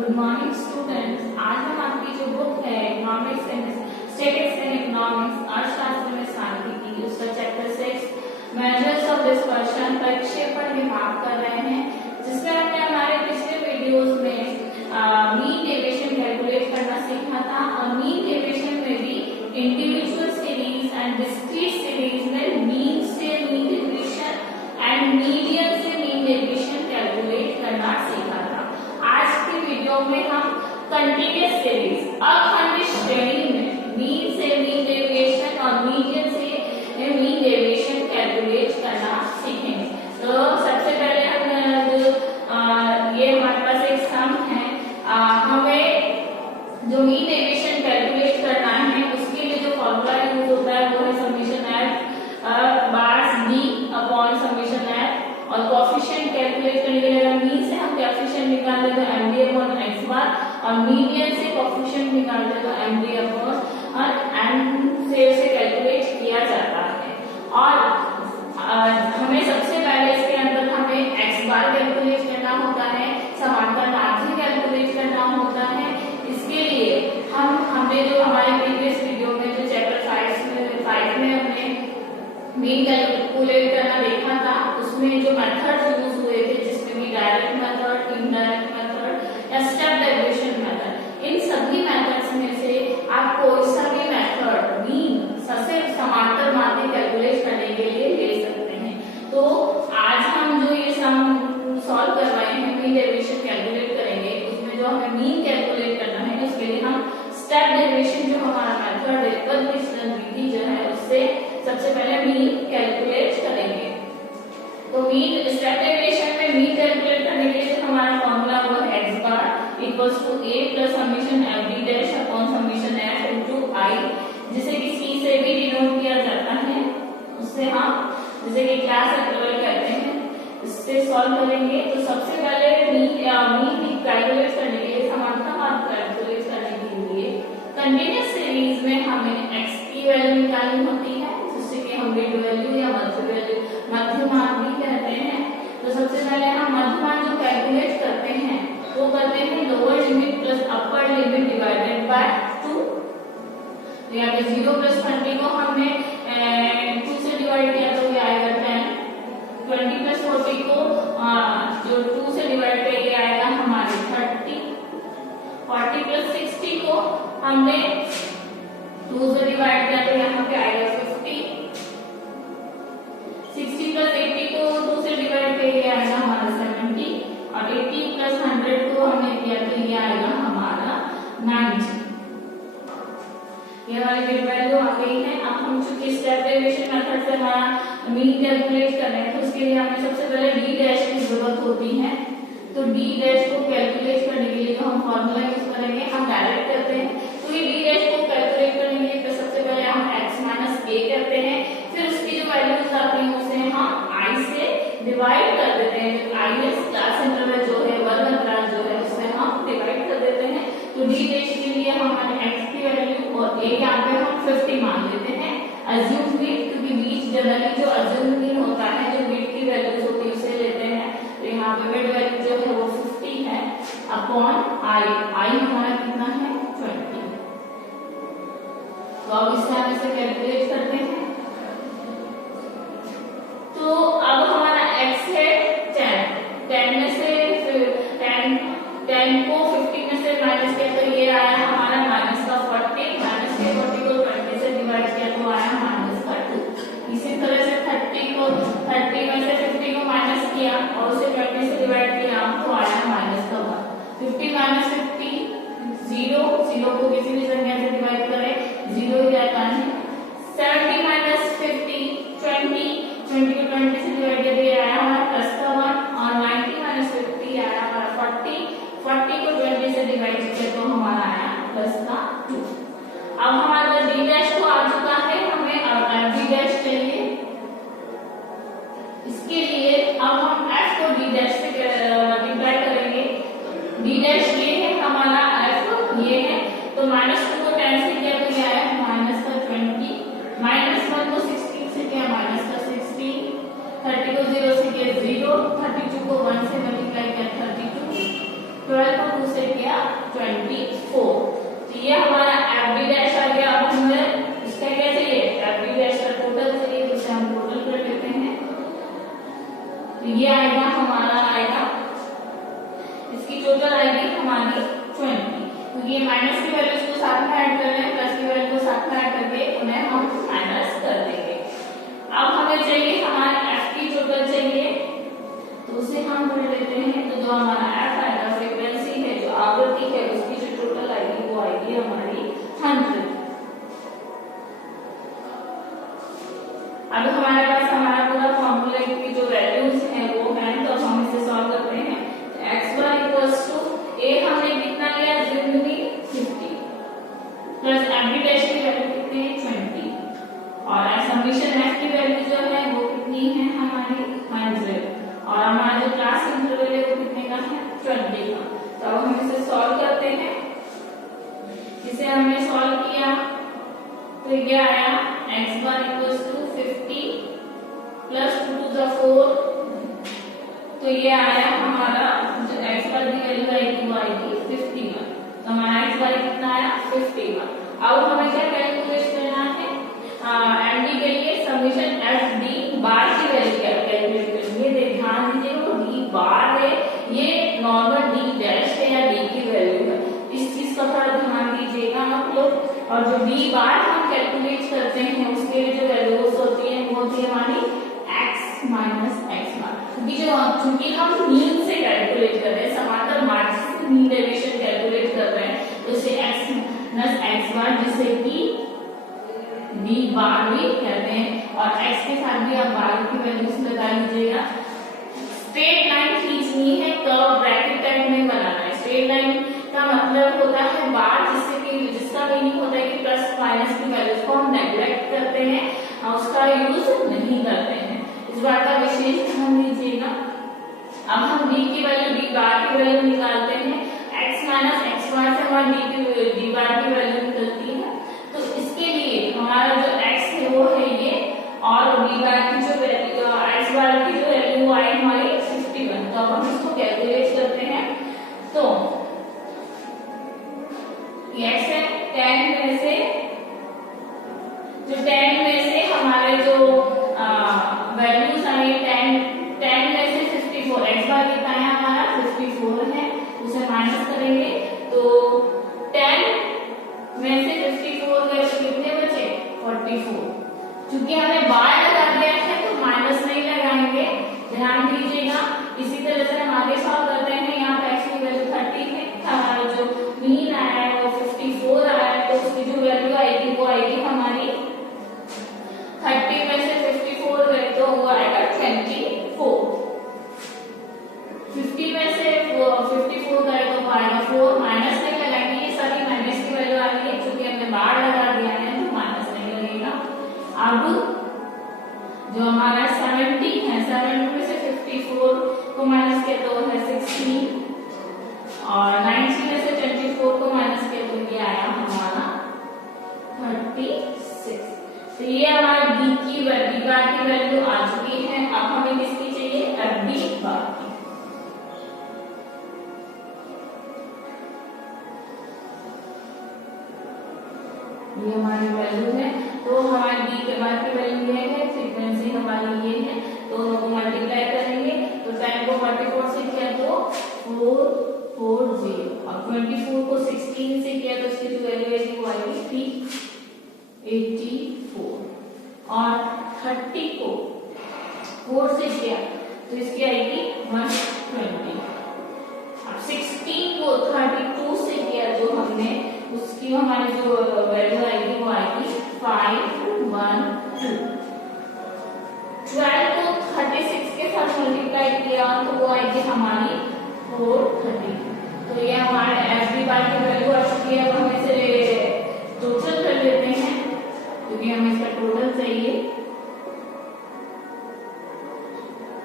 Good morning students. आज हम आपकी जो बुक है economics and statistics and economics अर्थशास्त्र में सांख्यिकी उसका चैप्टर 6 मेजर्स ऑफ डिस्पर्शन प्रक्षेपण में बात कर रहे हैं, जिसमें हमने हमारे पिछले वीडियोस में मीन डेविएशन कैलकुलेट करना सीखा था और मीन डेविएशन में भी individual series and discrete series में मीन से मीन डेविएशन एंड मीडियन से मीन डेविएशन कैलकुलेट करना सीखा था। आज के वीडियो में हम कंटीन्यूअस सीरीज अखंड श्रेणी में मीन से मीन डेविएशन और मीडियन से मीन डेविएशन कैलकुलेट करना सीखेंगे। तो सबसे पहले हम ये हमारे पास एक सम है, हमें जो मीन डेविएशन कैलकुलेट करना है उसके लिए जो फॉर्मूला यूज होता है वो है summation F bars D upon summation F और कोएफिशिएंट कैलकुलेट करने के लिए मीन से हम कोएफिशिएंट निकालते तो एमडी अपॉन एक्स बार और मीडियन से कोएफिशिएंट निकालते तो एमडी अपॉन एन से उसे कैलकुलेट किया जाता है। और हमें सबसे पहले इसके अंदर हमें एक्स बार कैलकुलेट करना होता है, समांतर राशि कैलकुलेट करना होता है। इसके लिए हमने जो हमारे प्रीवियस वीडियो में जो चैप्टर 5 में हमने मीन कैलकुलेट करना देखा था, उसमें जो मेथड्स यूज हुए थे जिसमें भी डायरेक्ट मेथड, इनडायरेक्ट मेथड या स्टेप डेरिवेशन मेथड, इन सभी मेथड्स में से आपको सभी मेथड मीन सबसे समांतर माध्य कैलकुलेट करने के लिए ले सकते हैं। तो आज हम जो ये सम सॉल्व कर रहे हैं मीन डेरिवेशन कैलकुलेट करेंगे, उसमें जो हमें मीन कैलकुलेट करना है उसके लिए हम स्टेप डेरिवेशन जो हमारा मेथड है परिवर्तन विधि जो है उससे सबसे पहले मीन कैलकुलेट करेंगे। तो मीन स्टेप डेरिवेशन में मीन कैलकुलेट करने के लिए हमारा फॉर्मूला वो है x bar equals to a plus summation f d dash upon summation f into i, जिसे कि c से भी डिनोट किया जाता है। उससे हम जैसे कि क्लास इंटरवल कहते हैं, इससे सॉल्व करेंगे। तो सबसे पहले मीन कैलकुलेट करने के लिए समानता माध्य कैलकुलेट करने के लिए कंटीन्यूअस सीरीज में हमें x की वैल्यू निकालनी होती है, जिससे कि हम मिड वैल्यू या मध्यमान भी कहते हैं। तो सबसे पहले हम मध्यमान जो कैलकुलेट करते हैं वो करते हैं lower limit plus upper limit divided by 2। तो यहाँ पे 0 प्लस 30 को हमने 2 से डिवाइड किया तो ये आएगा 10, 20 प्लस 40 को जो 2 से डिवाइड किया ये आएगा हमारे 30, 40 प्लस 60 को हमने 2 से डिवाइड किया तो यहाँ पे आएगा 50, 60 प्लस 80 को 2 से डिवाइड किया ये आएगा हमारा 70 और 80 प्लस 100 को हमने किया तो ये आएगा हमारा 90। ये हमारी मिड वैल्यू आ गई है। अब हम चूंकि स्टेप डेरिवेशन मेथड से हमारा मीन कैलकुलेट करना है तो उसके लिए हमें सबसे पहले डी डैश की जरूरत होती है। तो डी डैश को कैलकुलेट करने के लिए जो हम फॉर्मूला यूज करेंगे हम डायरेक्ट करते हैं। तो ये डी डैश को कैलकुलेट करने के लिए सबसे पहले हम x माइनस a करते हैं, फिर उसकी जो वैल्यूज आती है उसे हम i से डिवाइड कर देते हैं। i क्लास इंटरवल जो है वर्ग अंतराल जो है उससे हम डिवाइड कर देते हैं। तो डी डैश के लिए हमारे x की वैल्यू और a यहाँ पे हम 50 मान लेते हैं अज्यूम मीन, क्योंकि बीच जनरली जो अज्यूम मीन होता है जो मीन की वैल्यूज होती है उसे लेते हैं। तो यहाँ पे मिड वैल्यू जो है वो 50 है अपॉन i हमारा कितना है 20। तो अब इससे हम इसे कैलकुलेट करते हैं। तो अब हमारा x है 10 में से 10 को 50 में से माइनस किया तो ये आया हमारा माइनस का 40, माइनस के 40 को 20 से डिवाइड किया तो आया माइनस का 2। इसी तरह से 30 में से 50 को माइनस किया और उसे 20 से डिवाइड किया तो आया माइनस का 1। 50 माइनस 50 0 को किसी भी संख्या से डिवाइड करें 0 ही रहता है। 70 माइनस 50 20 को 20 से डिवाइड किया तो ये आया हमारा प्लस का 1 और 90 माइनस 50 आया हमारा 40 को 20 से डिवाइड किया तो हमारा आया प्लस का 2। अब हमारा डी डैश को आ चुका है, हमें डी डैश चाहिए। इसके लिए अब हम f को डी डैश से मल्टीप्लाई करेंगे। डी डैश ये है हमारा f ये है, तो माइनस 2 को 10 से किया तो ये आया माइनस का 20, माइनस 1 को 16 से किया माइनस का 16, 30 को 0 से किया 0, 32 को 1 से मल्टीप्लाई किया 32, 12 को 2 से से किया 24। तो ये हमारा एफ बी डैश आ गया। अब हमें इसका क्या चाहिए, एफ बी डैश का टोटल चाहिए, तो इसे हम टोटल कर लेते हैं। तो ये आएगा हमारा आएगा, इसकी टोटल आएगी हमारी 20। तो ये माइनस की वैल्यूज को साथ में ऐड कर रहे हैं, प्लस की वैल्यू को साथ में ऐड करके उन्हें हम माइनस कर देंगे। अब हमें चाहिए हमारे एफ की टोटल चाहिए, तो उसे हम कर लेते हैं। तो जो हमारा एफ आएगा, फ्रीक्वेंसी है जो आवृत्ति है, उसकी जो टोटल आएगी वो आएगी हमारी 100। अब हमारे पास हमारा पूरा फॉर्मूला की जो वैल्यूज है वो है, तो हम इसे सॉल्व करते हैं। तो x1 इक्वल्स टू a हमने कितना लिया, 50 प्लस एफ बी डैश की वैल्यू कितनी है 20, और समेशन f की वैल्यू जो है वो कितनी है हमारी 100, और हमारा जो क्लास इंटरवल है वो कितने का है 20 का। तो अब हम इसे सॉल्व करते हैं। इसे हमने सॉल्व किया तो ये आया x1 equals to 50 plus 2 to the 4, तो ये आया हमारा जो x1 की वैल्यू आएगी वो आएगी 51। तो हमारा x1 कितना आया 51। अब हमें क्या कैलकुलेट करना है, एमडी के लिए समेशन एफ डी बार की वैल्यू क्या कैलकुलेट करेंगे। ध्यान दीजिएगा, तो डी बार है, ये नॉर्मल डी डैश है या डी की वैल्यू है, इस चीज का थोड़ा ध्यान दीजिएगा आप लोग। और जो डी बार हम कैलकुलेट करते हैं उसके लिए जो वैल्यूज होती है वो होती है हमारी x माइनस x बार, क्योंकि हम मीन से कैलकुलेट कर रहे हैं, समांतर मार्ग से मीन डेविएशन कैलकुलेट कर रहे हैं, तो इसे x माइनस x बार जिसे कि डी बार भी कहते हैं, और x के साथ भी आप बार की वैल्यूज लगा लीजिएगा। स्ट्रेट लाइन खींचनी है, कर्व ब्रैकेट टाइप में बनाना है। स्ट्रेट लाइन का मतलब होता है बार जिसका मीनिंग होता है कि प्लस माइनस की वैल्यूज को हम नेग्लेक्ट करते हैं और उसका यूज नहीं करते हैं, इस बात का विशेष ध्यान दीजिएगा। अब हम डी की वैल्यू, डी बार की वैल्यू निकालते हैं, x माइनस x बार से हमारी डी बार की वैल्यू निकलती है। तो इसके लिए हमारा जो x है वो है ये, और डी बार की जो वैल्यू, x बार की जो वैल्यू वो आई हमारी 51। तो अब हम इसको कैलकुलेट करते हैं। तो x है 10 में से, जो 10 में से हमारे जो वैल्यूज आई 10 में से 54, x बार कितना है हमारा 54 है, उसे माइनस करेंगे तो 10 में से 54 गए तो कितने बचे 44। क्योंकि हमें बार लगा दिया है तो माइनस नहीं लगाएंगे, ध्यान दीजिएगा। इसी तरह से हम आगे सॉल्व करते हैं। यहाँ पे x की वैल्यू 30 है, हमारा जो मीन आया है वो 54 आया है, तो उसकी जो वैल्यू आएगी वो आएगी हमारी 30 में से 54 गए तो वो आएगा 24। 50 में से 54 गए तो वो आएगा 4, माइनस नहीं लगाएंगे, ये सारी माइनस की वैल्यू आ रही है, क्योंकि हमने बार लगा दिया है तो माइनस नहीं लगेगा। अब जो हमारा 70 है, 70 में से 54 को माइनस किया तो है 16, और 90 में से 24 को माइनस किया तो ये आया हमारा 36। तो ये हमारा डी की डी बार की वैल्यू आ चुकी है। अब हमें किसकी चाहिए, एफ डी बार की। ये हमारी वैल्यू है, तो हमारी डी के बार की वैल्यू ये है, फ्रीक्वेंसी हमारी ये है, तो दोनों को मल्टीप्लाई करेंगे तो 10 को 44 से किया तो 440, और 24 को 16 से किया तो इसकी जो वैल्यू है वो आएगी 384, और 30 को 4 से किया तो इसकी आएगी 120। अब 16 को 32 से किया जो हमने, उसकी हमारी जो वैल्यू आएगी वो आएगी 512। 12 को 36 के साथ मल्टीप्लाई किया तो वो आएगी हमारी 430। तो ये हमारे एफ डी बार की वैल्यू आ चुकी है। अब हम इसे टोटल कर लेते हैं, क्योंकि हमें इसका टोटल चाहिए।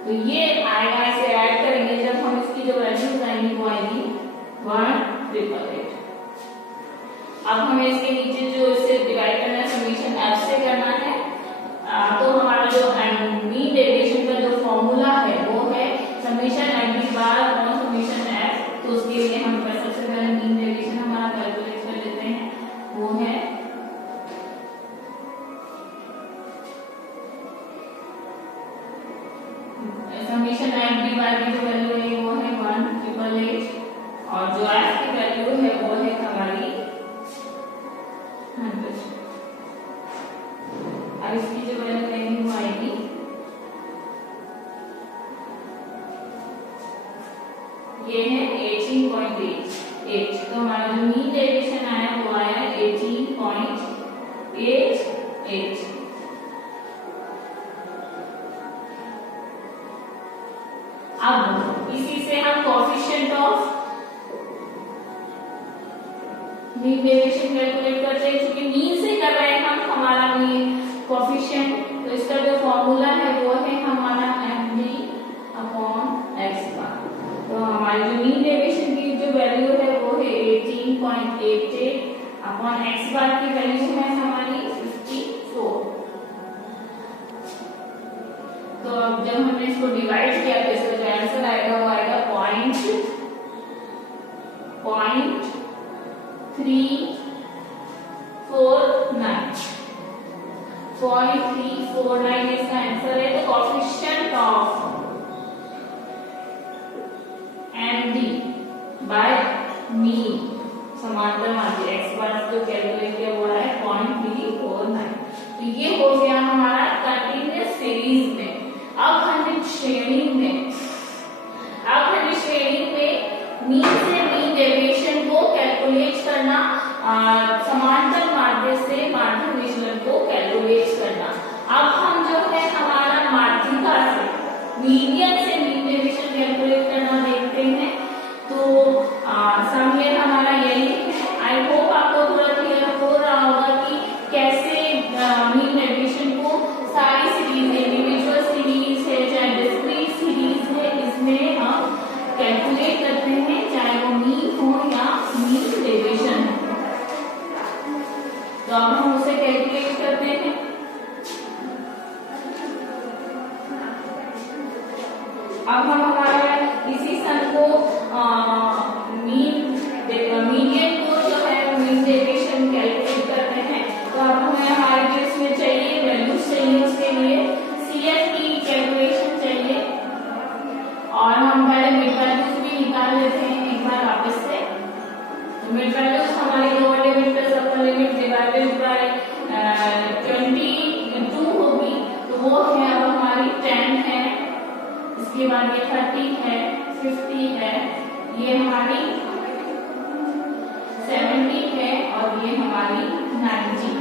तो ये आएगा, इसे ऐड करेंगे जब हम इसकी जो वैल्यूज आएंगी वो आएगी 188। अब हमें इसके नीचे जो इसे डिवाइड करना है समेशन एफ से करना है, तो हमारा जो मीन डेविएशन का जो फॉर्मूला है वो है समेशन एफ डी बार और समेशन एफ। तो उसके लिए हम सबसे समीशन एफ डी बार की जो वैल्यू है वो है 1,888 और जो एफ की वैल्यू है वो है हमारी 100। अब इसकी जो वैल्यू लेंगे वो आएगी ये है 18.88। तो हमारा जो मीन डेविएशन आया वो आया 18.88। अब इसी से हम coefficient of mean deviation calculate करते हैं। क्योंकि मीन से कर रहे हैं हम हमारा मीन कोएफिशिएंट, तो इसका जो फॉर्मूला है वो है हमारा md/x बार। तो हमारी जो मीन डेविएशन की जो वैल्यू है वो है 18.88 अपॉन x बार की वैल्यू है हमारी 54। तो अब जब हमने इसको डिवाइड किया तो इसका जो आंसर आएगा वो आएगा 0.349 इसका आंसर है। तो coefficient of md by mean समांतर माध्य x बार जो कैलकुलेट किया हुआ है 0.349। तो ये हो गया हमारा कंटीन्यूअस सीरीज में। अब खंडित श्रेणी में मीन से मीन डेविएशन को कैलकुलेट करना, समांतर माध्य से माध्य विचलन को कैलकुलेट करना। अब हम जो है हमारा माध्यिका से मीडियन से मीन डेविएशन कैलकुलेट करना देखते हैं। तो समझे हमारा यही है। आई होप आपको थोड़ा क्लियर हो रहा होगा कि कैसे मीन डेविएशन को सारी सीरीज इंडिविजुअल सीरीज है चाहे डिस्क्रीट सीरीज है इसमें हम कैलकुलेट करते हैं, चाहे वो मीन हो या मीन डेविएशन हो। तो अब हम उसे कैलकुलेट करते हैं। अब हम हमारा इसी सन को मीडियन को जो है मीन डेविएशन कैलकुलेट करते हैं। तो अब हमें हमारे जो इसमें चाहिए वैल्यूज चाहिए, उसके लिए CF की कैलकुलेशन चाहिए और हम पहले मिड वैल्यूज भी निकाल लेते हैं एक बार वापस से। तो मिड वैल्यूज हमारी lower limit plus upper limit divided by 22 होगी। तो वो है अब हमारी 10 है, इसके बाद ये 30 है, 50 है, ये हमारी 70 है और ये हमारी 90।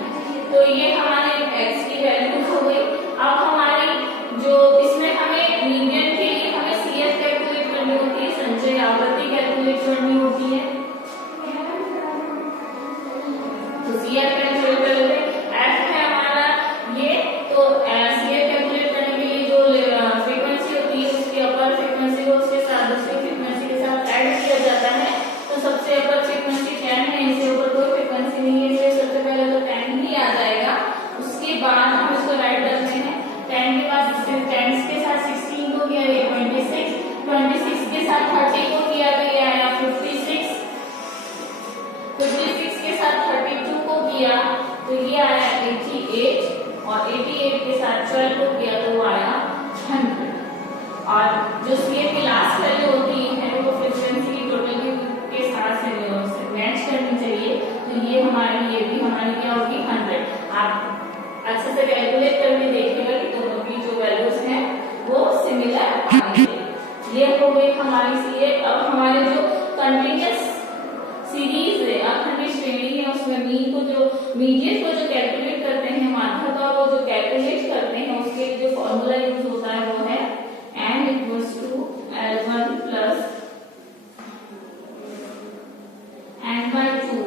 तो ये हमारे x की वैल्यूज हो गई। अब हमारी जो इसमें हमें मीडियन के लिए हमें CF कैलकुलेट करनी होती है, संचय आवृत्ति कैलकुलेट करनी होती है। तो CF कैलकुलेट कर लेते हैं। F है हमारा ये, तो CF कैलकुलेट करने के लिए जो फ्रीक्वेंसी होती है उसकी अपर फ्रीक्वेंसी को उसके साथ दूसरी फ्रीक्वेंसी के साथ ऐड किया जाता है। तो सबसे अपर फ्रीक्वेंसी 10 है, इससे ऊपर कोई फ्रीक्वेंसी नहीं है, इसलिए सबसे पहले तो 10 ही आ जाएगा। उसके बाद हम इसको ऐड करते हैं। 10 के बाद 10 के साथ 16 को किया ये 26, 26 के साथ 30 को किया तो ये आया 56, 56 के साथ 32 को किया तो ये आया 88 और 88 के साथ 12 को किया तो वो आया 100। और जो CF की लास्ट वैल्यू होती है वो फ्रीक्वेंसी की टोटल के साथ से मैच करनी चाहिए। तो ये भी हमारी क्या होगी 100। आप अच्छे से कैलकुलेट करके देखिएगा कि दोनों की जो वैल्यूज हैं वो सिमिलर आएंगे। ये हो गई हमारी CF। अब हमारे जो कंटीन्यूअस सीरीज है अखंडित श्रेणी है उसमें मीन को जो मीडियन को जो कैलकुलेट करते हैं, माध्य का वो जो कैलकुलेट करते हैं उसके जो फॉर्मूला यूज होता है वो है n = L1 + n/2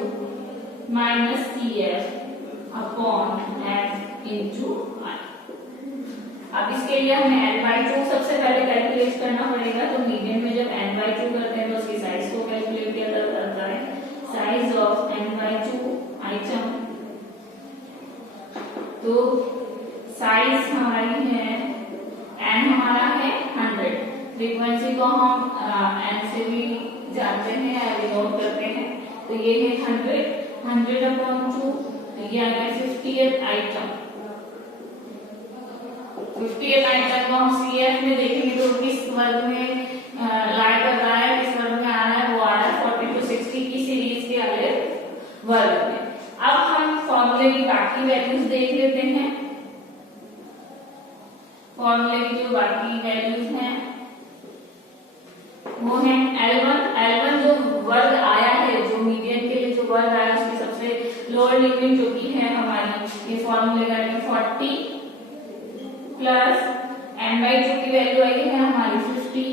- CF upon f into I। अब इसके लिए हमें n/2 सबसे पहले कैलकुलेट करना पड़ेगा। तो मीडियन में जब n/2 करते हैं तो उसकी साइज को कैलकुलेट किया जाता है। साइज ऑफ n/2 आइटम, तो साइज हमारी है n हमारा है 100। फ्रीक्वेंसी को हम n से भी जानते हैं या नोट करते हैं। तो ये है 100/2, तो ये आ गया 50th आइटम। 50th आइटम को हम CF में देखेंगे वर्ग में लाई कर रहा है, किस वर्ग में आ रहा है, वो आ रहा है 40 to 60 की सीरीज के अगले वर्ग में। अब हम फॉर्मूले की बाकी वैल्यूज देख लेते हैं। फॉर्मूले की जो बाकी वैल्यूज हैं वो है L1 जो वर्ग आया है, जो मीडियन के लिए जो वर्ग आया है उसकी सबसे लोअर लिमिट जो की है हमारी, ये फॉर्मूले का 40 प्लस n/2 की वैल्यू आई है हमारी 50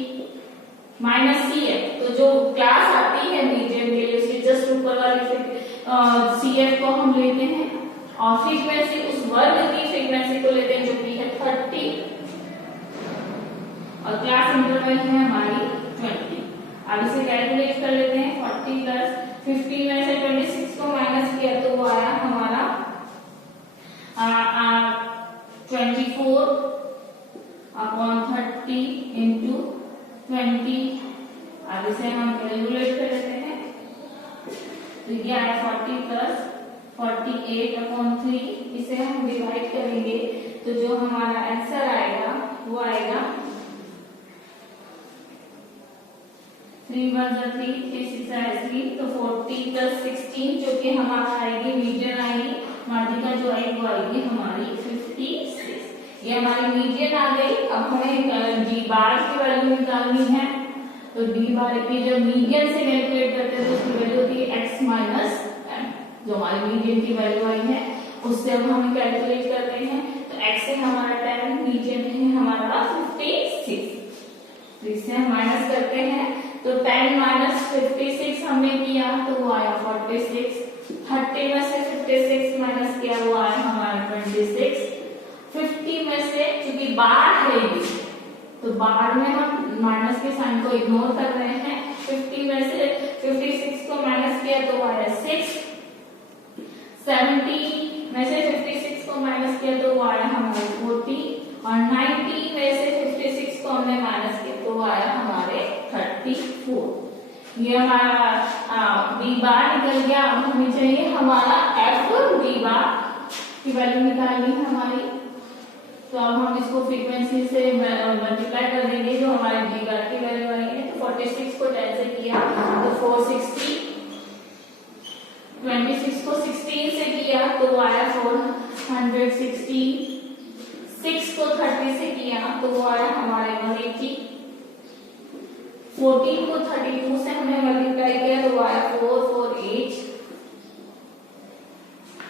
माइनस CF। तो जो क्लास आती है मीडियन के लिए उसके जस्ट ऊपर वाली CF को हम लेते हैं और फ्रीक्वेंसी उस वर्ग की फ्रीक्वेंसी को लेते हैं जो की है 30 और क्लास इंटरवल है हमारी 20। अब इसे कैलकुलेट कर लेते हैं। 40 प्लस 50 में से 26 को माइनस किया तो वो आया हमारा 24 अपॉन 30 इंटू 20। अब इसे हम कैलकुलेट कर लेते हैं तो ये आया 40 प्लस 48 अपॉन 3। इसे हम डिवाइड करेंगे तो जो हमारा आंसर आएगा वो आएगा 3 1 3 3 6 3 तो 40 प्लस 16 जो कि हमारा आएगी मीडियन आएगी, माध्यिका जो आएगी वो आएगी हमारी 56। ये हमारी मीडियन आ गई। अब हमें डी बार की वैल्यू निकालनी है तो डी बार की जब मीडियन से कैलकुलेट करते हैं तो उसकी वैल्यू होती है x माइनस m। जो हमारी मीडियन की वैल्यू आई है उससे अब हम कैलकुलेट कर रहे हैं तो x है हमारा 10, मीडियन है हमारा 56। तो इससे हम माइनस करते हैं तो 10 माइनस 56 हमने किया तो वो आया 46। 30 में से 56 माइनस किया वो आया हमारा 26। 50 में से क्योंकि बार है ये तो बार में हम माइनस के साइन को इग्नोर कर रहे हैं। 50 में से 56 को माइनस किया तो वो आया 6। 70 में से 56 को माइनस किया तो वो आया हमारे 40 और 90 में से 56 को हमने माइनस किया तो वो आया हमारे 34। ये हमारा बी बार निकल गया। अब हमें चाहिए हमारा एफ बी बार की वैल्यू निकालनी है हमारी। तो अब हम इसको फ्रीक्वेंसी से मल्टीप्लाई कर देंगे जो हमारे बी बार की वैल्यू आई है। तो 46 को 10 से किया तो 460, 26 को 16 से किया तो वो आया 460, 6 को 30 से किया तो वो आया हमारे 180, 14 को 32 से हमने मल्टीप्लाई किया तो वो आया 448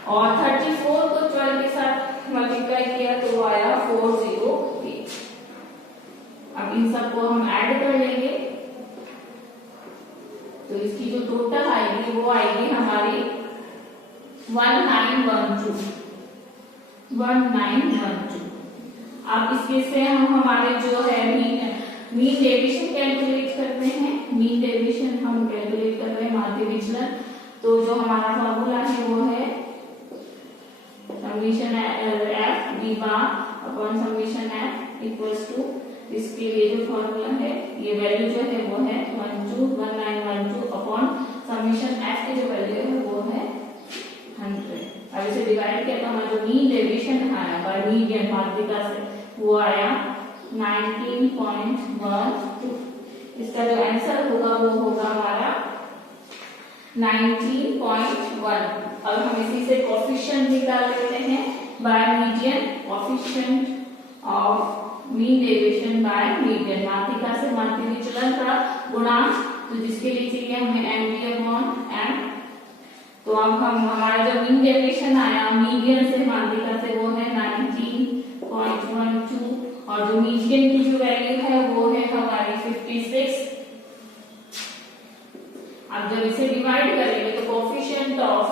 और 34 को 12 के साथ मल्टीप्लाई किया तो वो आया 408। अब इन सबको हम ऐड कर लेंगे तो इसकी जो टोटल आएगी वो आएगी हमारी 1912। अब इसके से हम हमारे जो है मीन डेविएशन कैलकुलेट करते हैं। मीन डेविएशन हम कैलकुलेट कर रहे हैं माध्य विचलन। तो जो हमारा फॉर्मूला है वो है summation F B bar upon summation F equals to, इसके लिए जो फॉर्मूला है ये वैल्यू जो है वो है 1912 अपॉन समेशन एफ की जो वैल्यू है वो है 100। अब इसे डिवाइड किया तो हमारा जो मीन डेविएशन आया बाय मीडियन माध्यिका से वो आया 19.12। इसका जो आंसर होगा वो होगा हमारा 19.1। अब हम इसी से कोएफिशिएंट निकाल लेते हैं by median, coefficient of mean deviation by median, माध्यिका से माध्य विचलन का गुणांक। तो जिसके लिए चाहिए हमें m/m। तो अब हम हमारा जो मीन डेविएशन आया मीडियन से माध्यिका से वो है 19.12 और जो मीडियन की जो वैल्यू है वो है हमारी 56। अब जब इसे डिवाइड करेंगे तो coefficient of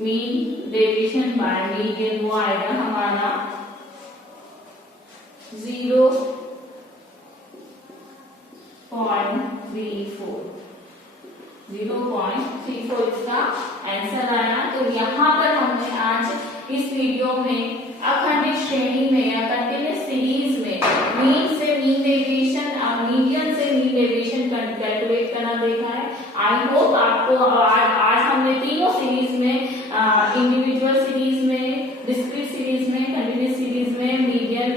mean deviation by median वो आएगा हमारा 0.34 इसका आंसर आया। तो यहाँ पर हमने आज इस वीडियो में अखंडित श्रेणी में या कंटिन्यूअस सीरीज में मीन से मीन डेविएशन और मीडियन से मीन डेविएशन कैलकुलेट करना देखा है। आई होप आपको आज हमने तीनों सीरीज में इंडिविजुअल सीरीज में, डिस्क्रीट सीरीज में, कंटिन्यूअस सीरीज में मीडियन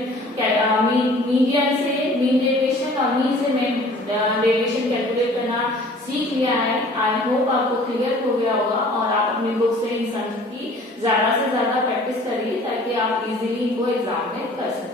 मीडियन से मीन डेविएशन और मीन से डेविएशन कैलकुलेट करना सीख लिया है। आई होप आपको क्लियर हो गया होगा और आप अपनी बुक से इन सम की ज्यादा से ज्यादा प्रैक्टिस करिए ताकि आप इजीली इनको एग्जाम में कर सकें।